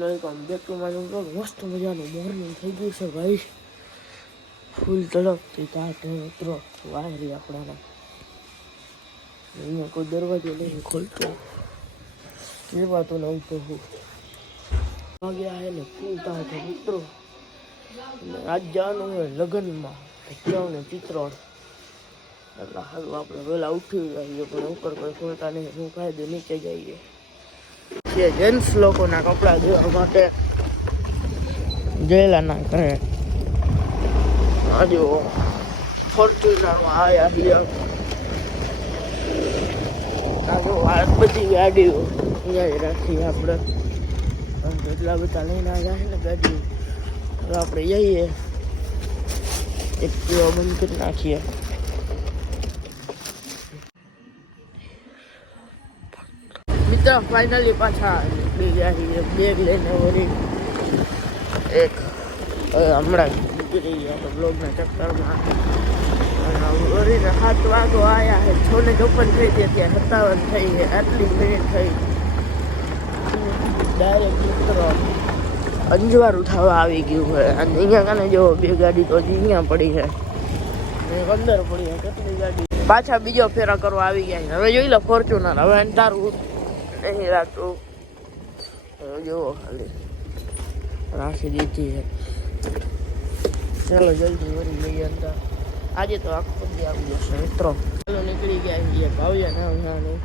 Welcome back to my blog મસ્ત મજાનું morning થઈ ગયું છે ભાઈ ફૂલ તડપથી કાઢે મિત્રો વાયરી આપણાના અહીંયા કોઈ દરવાજો લઈને ખોલતો જેવાતું નહીં તો હું વાગ્યા હે ને ફૂલ કાંઠે મિત્રો આજ જવાનું હોય લગ્નમાં ને ચિત્રણ એટલે હાલ આપણે વહેલા ઉઠી જઈએ પણ ઉપર કોઈ ખોલતા નહીં હું કાયદે નીચે જઈએ છે, જેન્ટ્સ લોકોના કપડાં ધોવા માટે. જયલાના ઘરે. હજુ ફોર્ચ્યુનરમાં આવ્યા છીએ આ જો બધી ગાડીઓ અહીંયા જ રાખીએ આપણે. એટલા બધા લઈને આવ્યા છે ને ગાડીઓ આપણે જઈએ. એક બંધ કરી નાખીએ. મિત્ર ફાઇનલી પાછા નીકળી ગયા છીએ બેગ લઈને વળી એક હવે હમણાં જ નીકળી ગયા તો બ્લોગના ચક્કરમાં અને વળીને સાત વાગો આવ્યા છે છ ને ચોપન થઈ છે ત્યાં સત્તાવન થઈ છે આટલી મિનિટ થઈ ડાયરેક્ટ મિત્રો અંજવારું થવા આવી ગયું છે અને અહીંયા કાને જો બે ગાડી તો હજી અહીંયા પડી છે અને અંદર પડી છે કેટલી ગાડી પાછા બીજો ફેરા કરવા આવી ગયા છે હવે જોઈ લો ફોર્ચ્યુનર હવે અંધારું રાખતું હવે જુઓ ખાલી. રાખી દીધી છે. ચાલો જલ્દી વળી લઈએ અંદર. આજે તો આખો દી આવી જશે, મિત્રો. ચાલો નીકળી ગયા છીએ ભાવ્યા ના નાનું.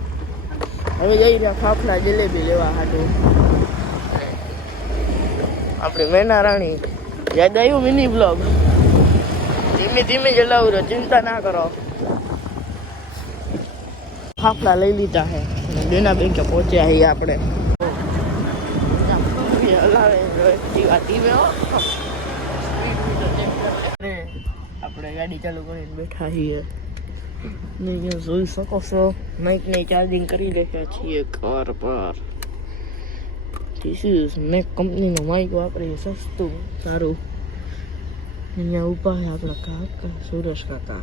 હવે જઈ રહ્યા ફાફડા જલેબી લેવા હાટું. આપણે મેના રાણી યાદ આવ્યું મિની બ્લોગ? ધીમે ધીમે રહ્યો, ચિંતા ના કરો. ફાફડા લઈ લીધા છે અને બેના બેંકે પહોંચ્યા છીએ આપણે હલાવે ધીમે ધીમે હો. ને આપણે ગાડી ચાલુ કરીને બેઠા છીએ ને અહીંયા જોઈ શકો છો માઇક ને ચાર્જિંગ કરી રહ્યા છીએ કાર પર ધીસ ઇઝ મેક કંપનીનું માઇક વાપરીએ સસ્તું સારું અહીંયા ઊભા છે આપણા કાકા સુરેશ કાકા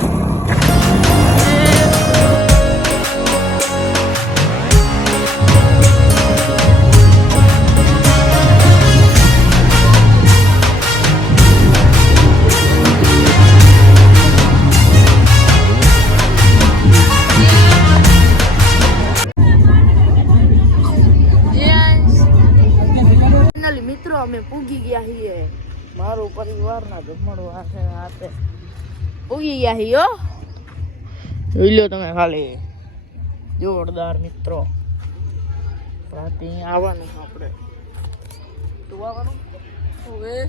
ફાઇનલી મિત્રો અમે પૂગી ગયા છીએ. મારો પરિવારના જમણો હાથે હાથે. પૂગી ગયા છીએ જોઈ લો તમે ખાલી. જોરદાર મિત્રો. રાતે આવવાનું આપણે. તું આવવાનું? હવે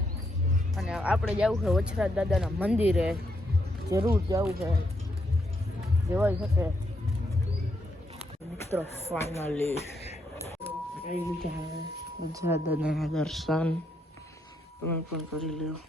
અને આપણે જવું છે વછરાજ દાદાના મંદિરે. જરૂર જવું છે. જવાય શકે મિત્રો ફાઇનલી આવી ગયા. વછરાજ દાદાના દર્શન તમે પણ કરી લ્યો